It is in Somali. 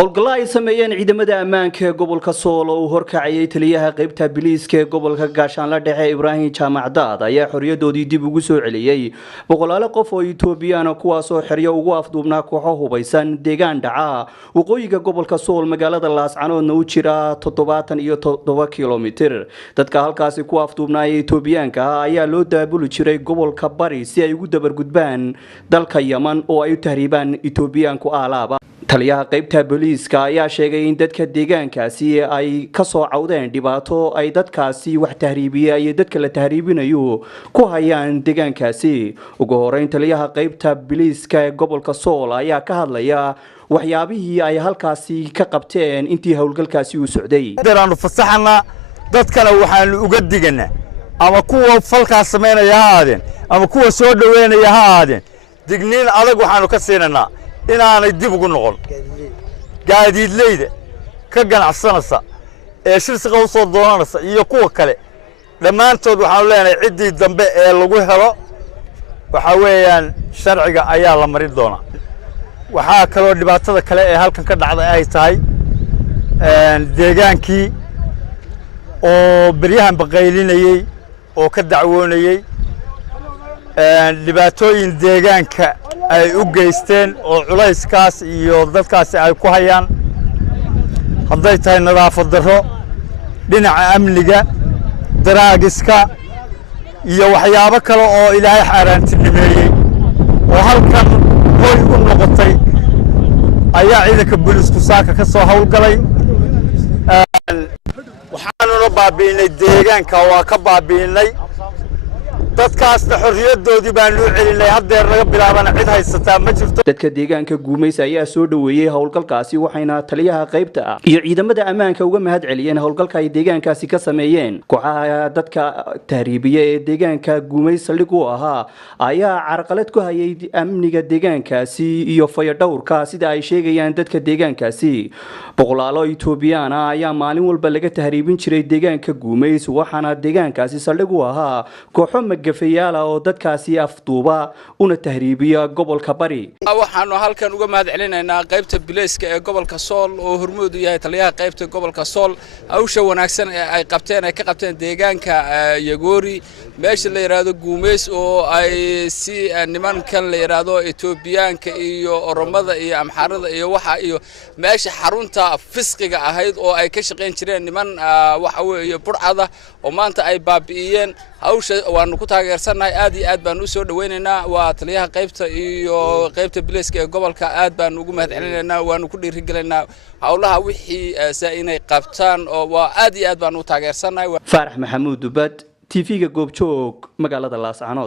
howlgalla ay sameeyeen ciidamada ammaanka ee gobolka Sool oo horkacayay taliyaha qaybta biliiska ee gobolka Gaashaanle Dhexe Ibraahim Jaamac Daad ayaa xorriyadoodii dib ugu soo celiyay boqolaal qof oo Itoobiyaan kuwaas oo xiriyo ugu afduubnaa kooxo hubaysan deegaan dhaca waqooyiga gobolka Sool magaalada Laascanoodna u jira 77 kiiloomitir dadka halkaasi ku afduubnaayay Itoobiyaanka ayaa loo daabuli jiray gobolka Bari si ay ugu dabargudbaan dalka Yaman oo ay u tahriibaan Itoobiyaanku alaaba taliyaha qaybta booliiska ayaa sheegay in dadka deegaankaasi ay ka soo cawdeen dhibaato ay dadkaasi wax tahriibiya iyo dadka la tahriibinayo ku hayaan deegaankaasi ugu horeyn taliyaha qaybta booliiska ee gobolka Sool ayaa ka hadlaya waxyaabihii ay halkaasi ka qabteen intii howlgalkaasi uu socday daraanu fasaxna dadkana waxaan uga diganaa ama kuwa falkaas sameynaya ha aadeen ama kuwa soo dhaweynaya ha aadeen digniin adag waxaanu ka siinanaa inaanay dib ugu noqon gaadiidleyda ka ganacsanaysa ee shirsiga u soo doonanaysa iyo kuwa kale dhammaantood waxaan leenahay cidii dambe ee lagu helo waxa weeyaan sharciga ayaa la marin doona waxa kale dhibaatada kale ee halkan ka dhacday ay tahay deegaankii oo bariyahan baqaylinayay oo ka dacwoonayay dhibaatooyin deegaanka ay u geysteen oo culayskaas iyo dadkaasi ay ku hayaan hadday tahay nadaafad darro dhinaca amniga daraagiska iyo waxyaabo kale oo ilaahay xaaraantinimeeyey oo halkan hoy u noqotay ayaa ciidanka booliisku saaka ka soo howlgalay waxaanuna baabi'inay deegaanka waa ka baabi'inay dadkaasna xorriyadoodii baan loo celinay hadeer laga bilaabana cid haysataa ma jirto dadka deegaanka Guumeys ayaa soo dhaweeyay howlgalkaasi waxayna taliyaha qaybta iyo ciidamada ammaanka uga mahad celiyeen howlgalka ay deegaankaasi ka sameeyeen kooxaha dadka tahriibiye ee deegaanka Guumeys saldhig u ahaa ayaa carqalad ku hayay amniga deegaankaasi iyo fayadhowrka sida ay sheegayaan dadka deegaankaasi boqolaalo Itoobiyaan ayaa maalin walba laga tahriibin jiray deegaanka Guumeys waxaana deegaankaasi saldhig u ahaa kooxo gafayaala oo dadkaasi afduuba una tahriibiya gobolka Bari waxaanu halkan uga mahad celinaynaa qaybta biliiska ee gobolka Sool oo hormuud u yahay taliyaha qaybta gobolka Sool hawsha wanaagsan ee ay ka qabteen deegaanka Yagoori meesha la yiraahdo Guumeys oo ay si nimankan la yiraahdo Itoobiyaanka iyo Oromada iyo Amxaarada iyo waxa iyo meesha xarunta fisqiga ahayd oo ay ka shaqeyn jireen niman waxa weeye burcada oo maanta ay baabi'iyeen hawsha waanu ku taageersanahay aad iyo aad baan u soo dhaweynaynaa waa taliyaha qaybta iyo qaybta biliiska ee gobolka aad baan ugu mahad celinaynaa waanu ku dhiirigelinaynaa hawlaha wixii inay qabtaan oo waa aad iyo aad baan u taageersanahay Faarax Maxamuud Dubad TV-ga Goobjoog magaalada Laascanood